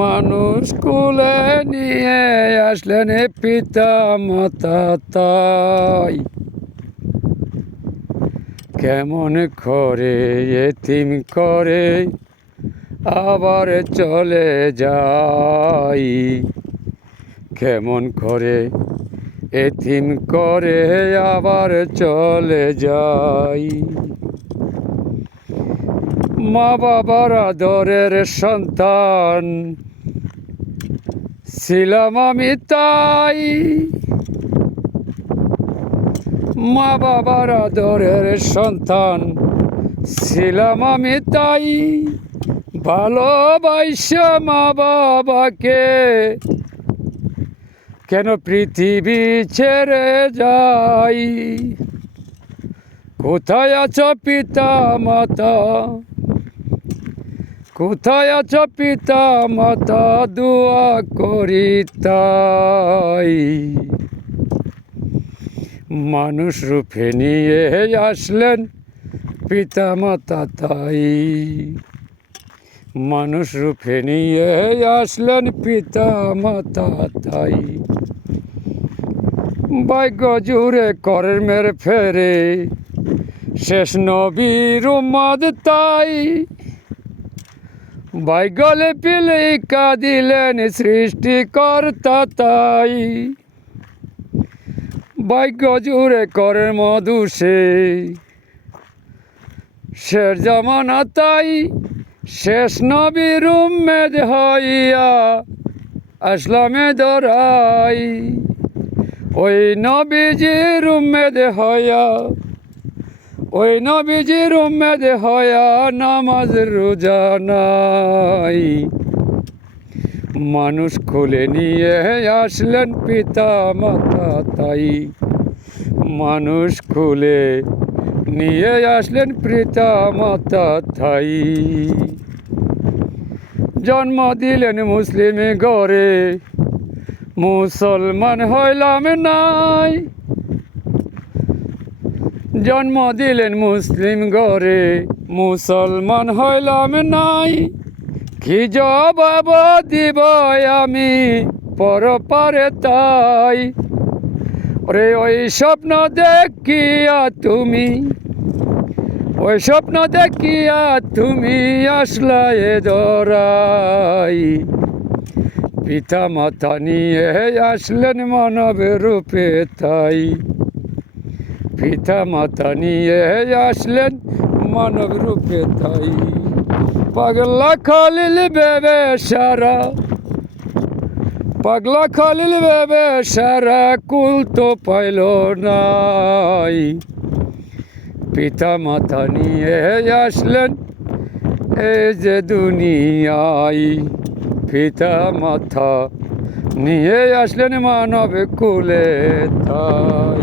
মানুষ কুলে নিয়ে আসলেন পিতা মাতা তাই কেমন করে এতিম করে আবার চলে যাই, কেমন করে এতিম করে আবার চলে যাই। মা বাবার আদরের সন্তান ছিলাম আমি তাই, মা বাবার আদরের সন্তান ছিলাম আমি তাই। ভালোবাসা মা বাবাকে কেন পৃথিবী ছেড়ে যাই। কোথায় আছো পিতা মাতা, কোথায় আছো পিতা মাতা, দোয়া করি তাই। মানুষ রূপে নিয়ে আসলেন পিতা মাতা তাই, মানুষ রূপে নিয়ে আসলেন পিতা মাতা তাই। ভাগ্য জুড়ে কর্মের ফেরে শেষ নবীর উম্মত তাই, ভাগ্যলে পেলে কাঁদিলেন সৃষ্টিকর্তা তাই। ভাগ্য জুড়ে করের মধু শেষ জামানা তাই, শেষ নবীর উম্মেদ হইয়া আসলামে ধরাই। ওই নবীজির উম্মেদ হইয়া, ওই নবীজির উম্মেদ হইয়া নামাজ রোজা নাই। মানুষ খুলে নিয়ে আসলেন পিতা মাতা তাই, মানুষ খুলে নিয়ে আসলেন পিতা মাতা তাই। জন্ম দিলেন মুসলিম ঘরে, মুসলমান হইলাম নাই। জন্ম দিলেন মুসলিম ঘরে, মুসলমান হইলাম নাই। কি জবাব দিব আমি পরপারে তাই। ওরে ওই স্বপ্ন দেখিয়া তুমি, ওই স্বপ্ন দেখিয়া তুমি আসলা এ ধরাই। পিতা মাতা নিয়ে আসলেন মানব রূপে তাই, পিতা মাতা নিয়ে আসলেন মানব রূপে তাই। পাগলা খালিল বেবে সারা, পাগলা খালিল বেবে সারা কুল তো পাইল নাই। পিতা মাতা নিয়ে আসলেন এই যে দুনিয়ায়, পিতা মাতা নিয়ে আসলেন মানব কুলে তাই।